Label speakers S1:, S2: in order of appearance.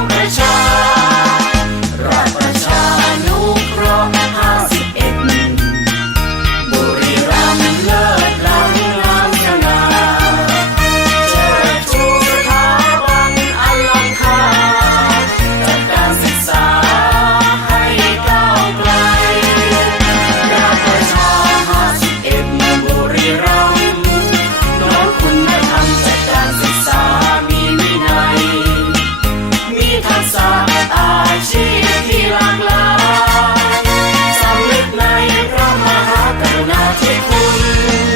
S1: องประชา นาที่คุณ